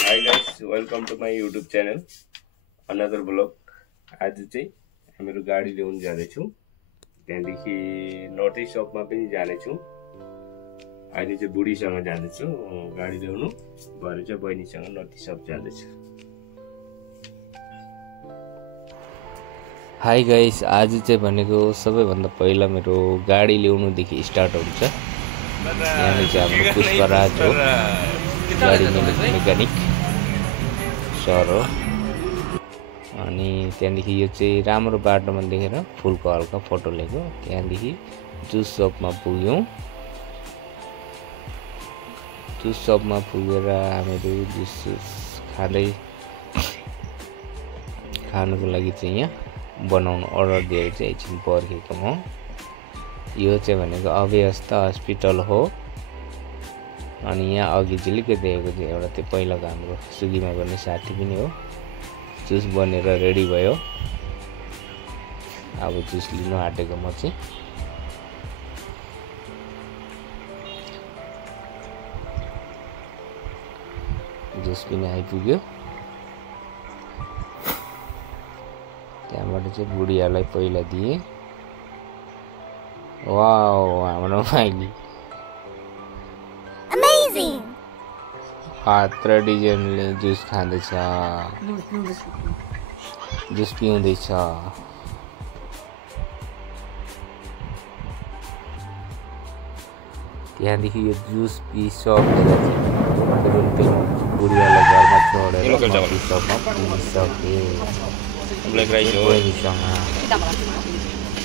Hi guys, welcome to my YouTube channel. Another vlog. आज चाहिँ हामीहरू गाडी ल्याउन जाँदैछौँ। त्यहाँदेखि नर्थ इस्ट सपमा पनि जानेछौँ। अहिले चाहिँ बुढीसँग जाँदैछु गाडी ल्याउनु। भरे चाहिँ बहिनीसँग नर्थ इस्ट सप जाँदैछु। हाई गाइस, आज चाहिँ भनेको सबैभन्दा पहिला मेरो गाडी ल्याउनुदेखि स्टार्ट हुन्छ। यहाँ चाहिँ हाम्रो पुष्पराज हो, गाडी मेकानिक सर हो। अनि त्यहाँदेखि यो चाहिँ राम्रो बाटोमा देखेर फुलको हल्का फोटो लिएको। त्यहाँदेखि जुस सपमा पुग्यौँ। जुस सपमा पुगेर हामीहरू जुस खाँदै खानुको लागि चाहिँ यहाँ बनाउनु अर्डर दिएर चाहिँ एकछिन पर्खेको म। यो चाहिँ भनेको अव्यवस्था हस्पिटल हो। अनि यहाँ अघि झिलिकै देखेको चाहिँ एउटा त्यो पहिलाको हाम्रो सुगीमा गर्ने साथी पनि हो। जुस बनेर रेडी भयो। अब जुस लिनु आँटेको म चाहिँ। जुस पनि आइपुग्यो। त्यहाँबाट चाहिँ बुढियालाई पहिला दिए। वाउ, हाम्रो माइली Amazing! पात्र डिजाइनले जुस खाँदैछ, जुस पिउँदैछ। त्यहाँदेखि यो जुस पिसकेर चाहिँ बुढियालाई घरमा छोडेर सपमा पुगिसके। ब्ल्याक राइस हो।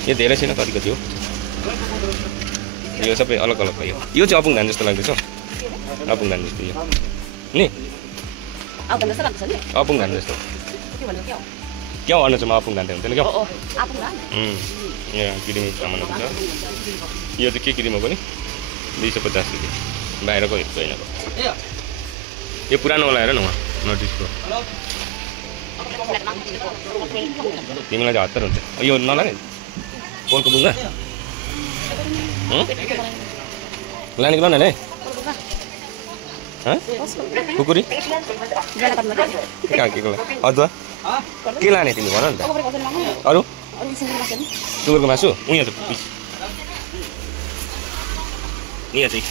यो धेरै छैन, कति हो यो सबै अलग अलग भयो। यो चाहिँ अपुङ धान जस्तो लाग्दैछ। अपुङ धान जस्तो यो नि अपुङ धान जस्तो क्या भन्नु चाहिँ म अपुङ धान हुन्थेन क्या। यहाँ क्रिम सामानहरू छ। यो चाहिँ के क्रिम हो पनि 250 रुपियाँ बाहिरको छैनको। यो पुरानो होला हेर न उहाँ नोटिसको। तिमीलाई चाहिँ 70 हुन्छ। यो नलाने पोलको बुङ्गा लाने कि लाने कुकुरी कहाँ के अदुवा के लाने तिमी भन नि त। अरू सुँगुरको मासु उहाँ छ पिस। यहाँ चाहिँ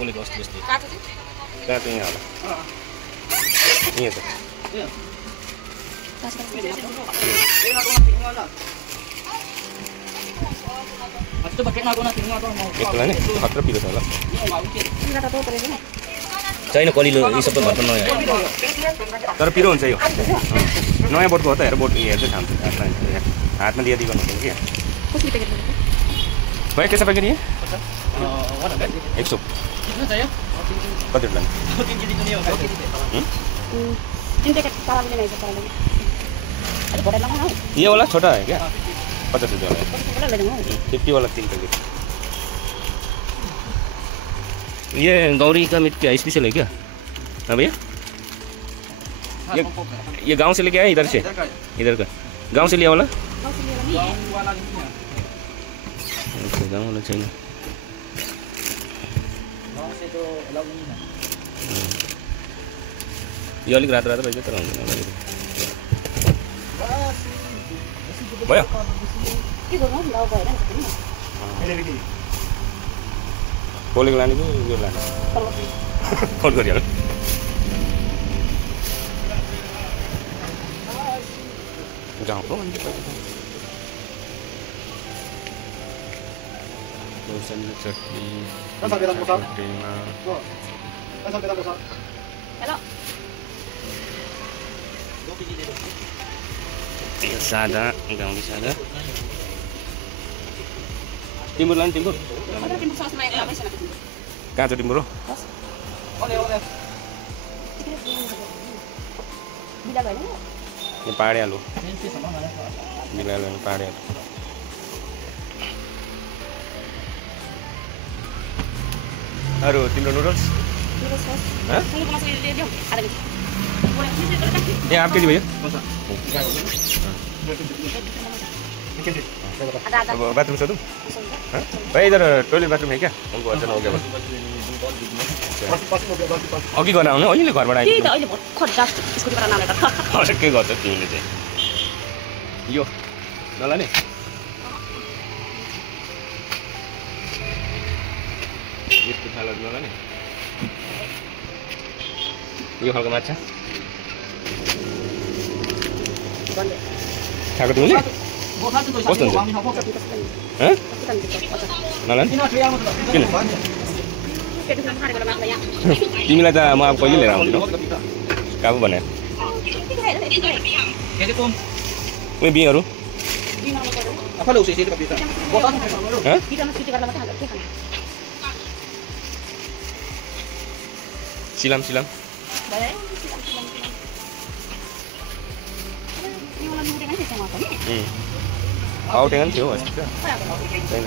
उनीको अस्ति जस्तै कहाँ चाहिँ यहाँ होला यहाँ छ। यस्तो लाने खतरा पिरो छ होला छैन। कलिलो यी सबै भर्खर नयाँ तर पिरो हुन्छ। यो नयाँ बोटको हो त। हेर बोट हेर्दै खान्छ। हातमा दिया गर्नु पर्छ कि भाइ। कैसा पैकेट ये 100 कति लाने ये वाला छोटा है क्या 50 रुपये वाला 50 वाला 3 पैकेट। ये गौरी का मीट क्या स्पेशल है क्या? हाँ भैया ये गांव से लेके आए इधर से इधर का गांव से लिया वाला गाँव वाला चाहिए। यो अलिक रात रहेछ तर हुँदैन भयो। पोलेको लाने कि यो लाने फोन गरिहाल्नु। गाउँको चटनी सादा गाउँले सादा। टिम्बुर लाने टिम्बुर कहाँ छ टिम्बुर हो? यो पाहाडे आलु मिलाएर पाहाडे आलु। अरू तिम्रो नुडल्स ये आप के जी भैया बाथरूम सोधूं? भाई इधर टोइलेट बाथरूम है क्या? हमको अचानक हो गया बस। अघि गर्न आउनु अहिले घरबाट आइपुग्नु के गर्छ तिमीले चाहिँ यो नलाने यस्तो खालको नलाने यो खालको माछा खाएको तिमीले कस्तो हुन्छ नलाने किन तिमीलाई त म अब कहिले लिएर आउँदिनँ काबु भने उयो बिहेहरू सिलाम सिलाम आउटेन थियो छैन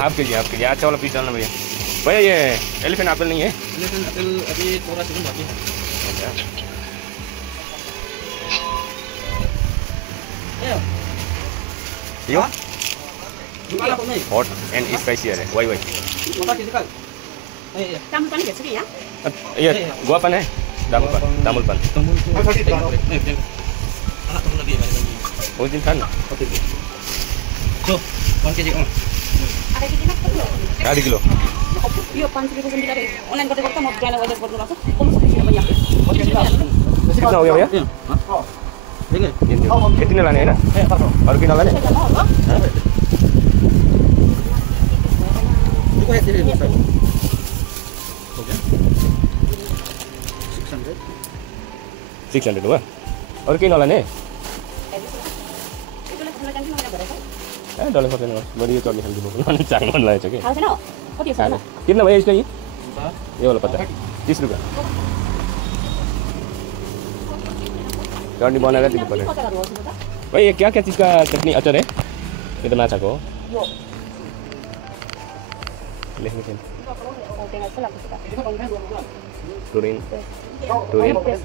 हाफ के जी अच्छा वाला पीस डालना भैया भैया ये एलिफेंट एप्पल नहीं है एलिफेंट एप्पल अभी थोड़ा सीजन बाकी है यो हॉट एंड स्पाइसी है वाई वाई ये गुआपन है दामुलपन उस दिन था ना आधी किलो यो 5 रुपैयाँ दिएर अनलाइन गर्दै गर्दा म बिहान अर्डर गर्नु लाग्छ कितना हो गया भैया यति नै लाने हैन अरु किन लाने हो गया 600 हुआ अरु किन लाने डल्ले खोर्सानी बड़ी यो चटनी खानु दिनु चाङ मन लागेछ के खादैन कति छ कितना भैया इसको ये वाला पत्ता 30 रुपैयाँ चटनी बनाएर दिनु पर्यो भाई ये क्या क्या चीज का चटनी अचार है ये तो माछा को लेख्नु छैन टुरिन पेस्ट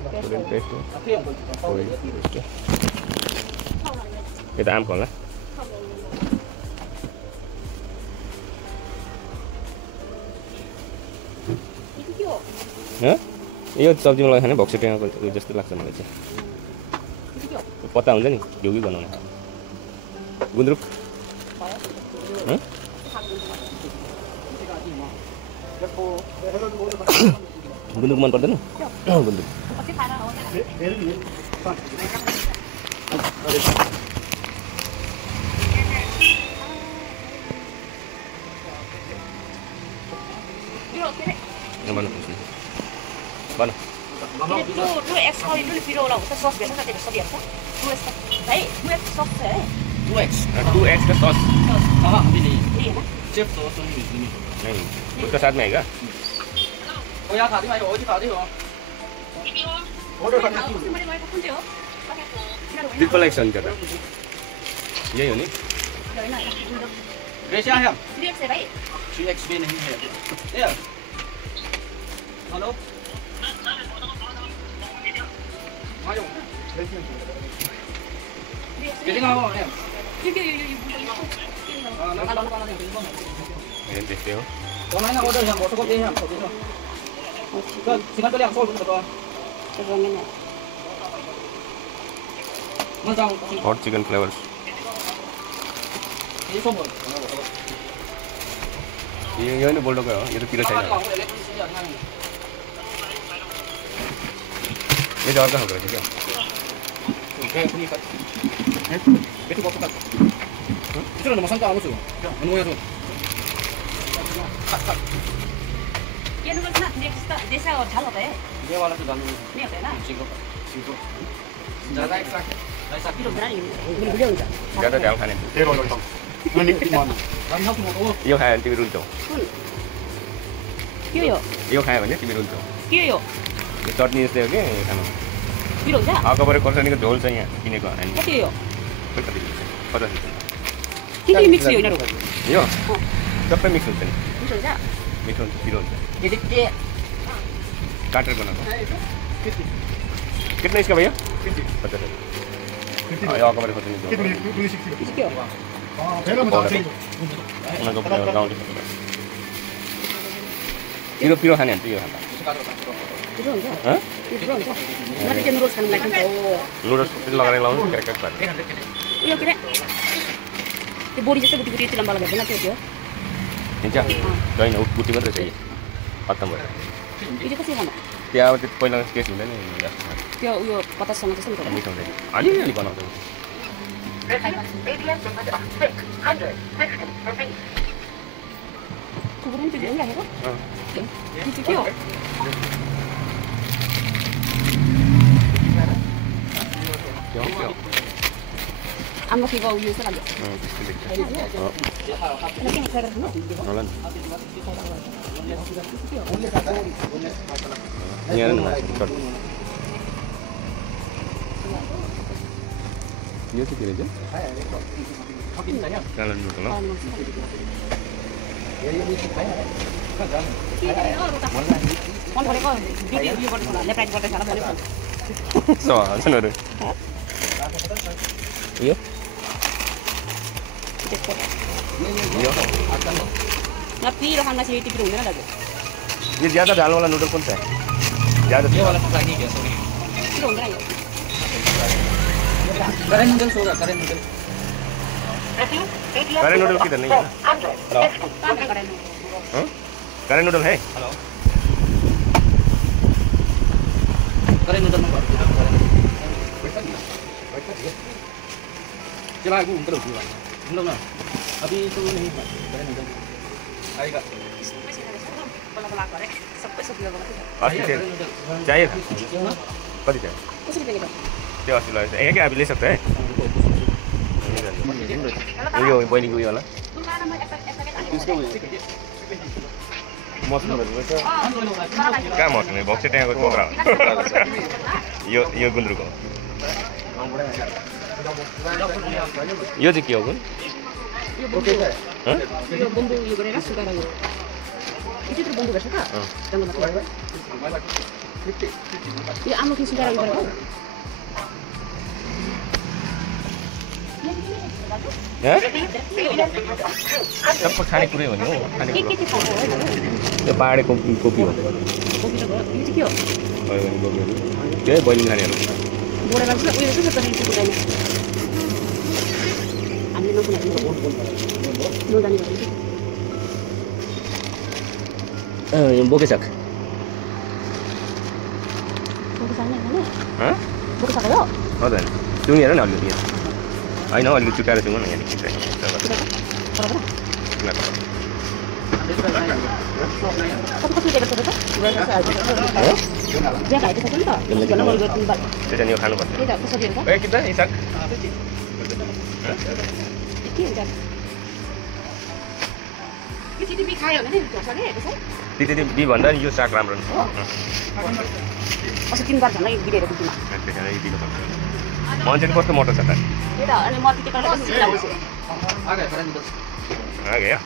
ये तो आमको होला यो सब्जी मलाई खाने भक्सेटेको उयो जस्तो लाग्छ मलाई चाहिँ पत्ता हुन्छ नि घिउगी बनाउने गुन्द्रुक गुन्द्रुक मन पर्दैन गुन्द्रुक बना 2x 거의 눈 뒤로 올라오고 소스 배송 같은 거 소리 없어? 2x भाई 2x 소스 है 2x 2x का सॉस हाँ अभी नहीं नहीं है ना चेफ सॉस नहीं नहीं उसका साथ में आएगा ओ यार खाती भाई और खाती हो ऑर्डर करना है तुम्हारे भाई को कौन देओ ट्रिपल एक्स कर रहा यही हो नहीं रेशिया है 3x है भाई 3x भी नहीं है ये हेलो कितना हो ये ये देखते हो तो मैं ना ऑर्डर हम फोटो कॉपी हम तो सिंगल तो ले आपको तो मैं जाऊं हॉट चिकन फ्लेवर्स ये सब ये नहीं बोल रहा है ये तो पिरो चाहिए ये जो आपका होगा क्या बेटी को पकड़ इतना मसाला का आवाज़ हो अनुया तो ये नूडल्स ना नेक्स्ट जैसा और झाल होता है ये वाला तो जानू नहीं होता है ना चिको ज़्यादा एक्स्ट्रा ऐसा किलो बना नहीं वीडियो होता ज़्यादा ध्यान खाने यो खायो भने तिमी रुन्छौ यो खायो भने तिमी रुन्छौ के यो चटनी यस्तै हो कि खानु पिरो हुन्छ आँखाभरि खोर्सानीको झोल छ यहाँ किनेको होइन कति यो 50 रुपियाँ के मिक्स यो यिनीहरू यो सबै मिक्स हुन्छ नि मिक्स हुन्छ मिठो हुन्छ पिरो हुन्छ ये के काटेर बनाएको कितना इसका भैया 50 यो अगाडि खोज्नु के तुले 26 के हो भेगा म जान्छु उनीको गाउँले पिरो पिरो खाने हुन्छ यो खाँदा पिरो हुन्छ ह पिरो हुन्छ मलाई के नुडल्स खानु लागि हो नुडल्स लगाएर लाउनु क्याक क्याक पार्छ उयो के रे त्यो बोडी जस्तो बुटी बुटी यति लम्बा लगाउँदैन त्यो त्यो हुन्छ छैन बुटी मात्रै छ खत्तम भयो यो चाहिँ कसरी खानु त्यहाँ अब त्यो पहिला केस हुँदैन त्यो उयो पचाससँग जस्तो मिठो हुँदैन अलिअलि बनाउँछ कुकुरले त्यो दिन राखेको त्यो के हो आम्मा के उयो जस्तो लाग्यो होला नि यहाँ यो चाहिँ के रहेछ कालो नुडल हो मन परेको भिडियो उयो गर्नु होला लेफ्ट राइट गर्दै छ भने सुनहरू यो यो न पिरो खाना चाहिँ टिपिरो हुँदैन दाजु ये ज्यादा दाल वाला नूडल कौन सा है ज्यादा ये वाला पता नहीं क्या सॉरी पिरो हुँदैन यो करेंट नूडल्स होगा करेंट नूडल करेंट नूडल किधर नहीं है करेंट नूडल है हेलो करेंट नूडल में चला आगे उनको रोक हम लोग ना अभी तो नहीं करेंट नूडल आएगा अस्सी चाहिए था कति चाहिए कसरी पेकेट त्यो अस्सी लगेको छ क्या अभी ले सकते हैं यो बहिनीको उयो होला मसरुमहरू रहेछ कहाँ मसरुम भएको चाहिँ त्यहाँको कोब्रा यो गुन्द्रुक हो यो चाहिँ के हो गुण यो बन्दु यो गरेर सुकाएर यो त्यत्रो बन्दु गर्छ त जङ्गलमा यो आम्लो कि सुकाएर गरेको सबको खानेकुरै हो नि हो के खानु हो त्यो पाहाडे कोपी हो कोपी त भयो यो चाहिँ के हो त्यही बोइलिङ खानेहरू बोरा लाग्छ उयो चाहिँ त रेन्ट कुराले हामीले नकुनाले नजानी यो बोके साग बोके साग हो हजुर चुङ हेर न अलिकति होइन अलिकति चुकाएर चुङ न यहाँनिर त्यसो यो खानुपर्छ ए किता यी साग त्यति भन्दा नि यो साग राम्रो अस्ति 3 बार झन् गिरेर बुझ्नुमा मान्छे कस्तो मोटो छ त अनि म त्यति बेला कसरी लाउँछु आगे करेंट नूडल्स आ गया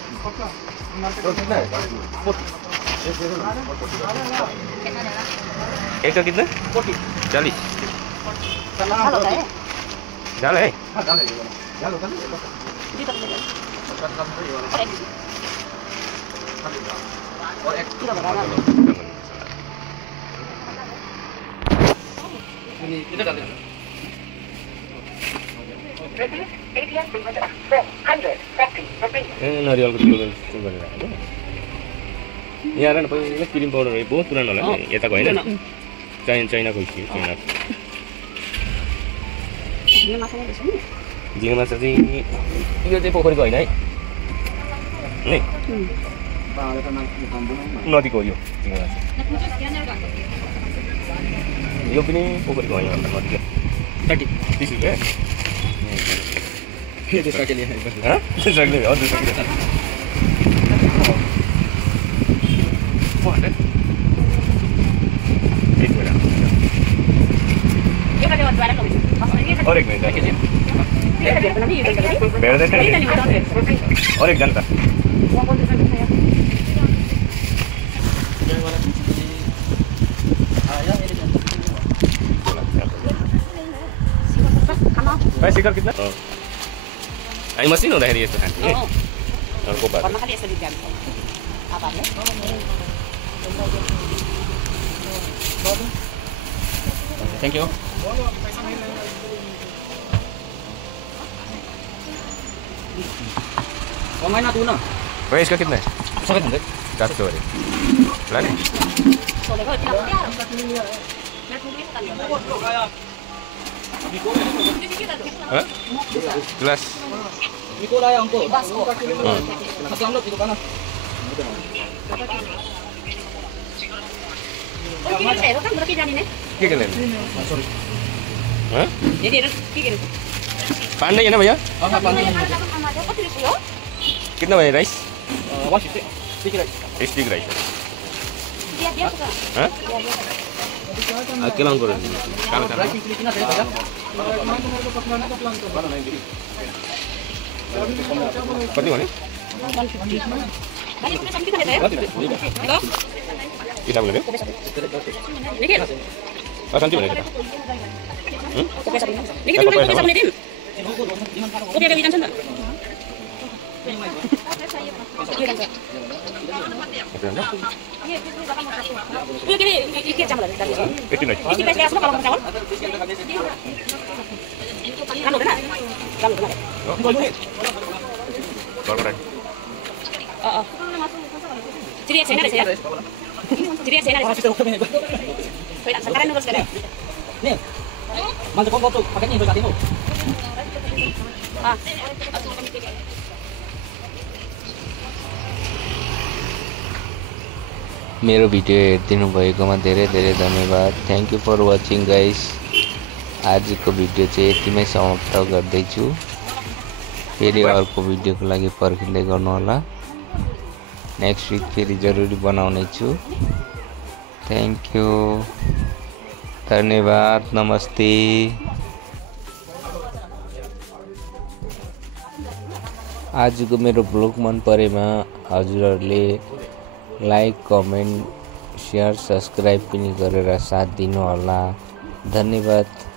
एक का कितना 40 हाल होता है डाल है हां डाल दे डाल होता है जी तक और एक किलो बता इधर डाल दे नरिवलको तेल गरेर हाल्नु यहाँ आएर पहिला क्रिम पाउडर बहुत पुरानो होला नि यताको होइन चाइनाको झिङ्गे माछा चाहिँ यो चाहिँ पोखरीको होइन है नि नदीको हो यो झिङ्गे माछा यो पनि पोखरीको होइन नदीको 30 रुपियाँ ये दूसरा के लिए है हाँ दूसरा के लिए और दूसरा के लिए और एक मिनट और एक जनता भाइ शिखर कितना हामी मसिनो हुँदाखेरि यस्तो खान्थ्यो कि अर्को बात घरमा खालि यसरी ध्यान आपाले थ्याङ्क यू महिना तू ना भाइ यसको कितना सबै भन्दै 400 अरे लाने सोलेको यति हाँ glass Miko lah yang tu. Basko. Masih ambil di mana? Itu kan berarti jalan ini. के करने हैं Sorry. हाँ Jadi itu kiri. पान नहीं है ना भैया कितना भैया rice 150. Sedikit lagi. Stick rice Dia suka. हाँ अकेला करो काल कर Rice Filipina saya saja. कति भने 150. Balik kita sampai kan ya? Halo. हिसाब गर्यो Nikil. कति भने Kopi sabi. Nikil kopi sabi dim. Kopi ada bidan sana. Iya gini, iki jam lah dari sini. Iki pes semua kalau kawan. Kan udah. Kan udah. बरोबर Jadi saya ada saya. Jadi saya ada. Sekarang nurus sekarang. Nih. Mantap kok tuh, paketnya itu saat itu. Ah. मेरो video हेरिदिनु भएकोमा धेरै धेरै धन्यवाद thank you for watching guys आजको video चाहिँ यतिमै समाप्त गर्दैछु फेरि अर्को भिडियोको लागि पर्खिँदै गर्नु होला नेक्स्ट विक फेरि जरुरी बनाउने छु थ्याङ्क यू धन्यवाद नमस्ते आजको मेरो ब्लग मन परेमा हजुरहरूले लाइक कमेन्ट शेयर सब्सक्राइब पनि गरेर साथ दिनु होला धन्यवाद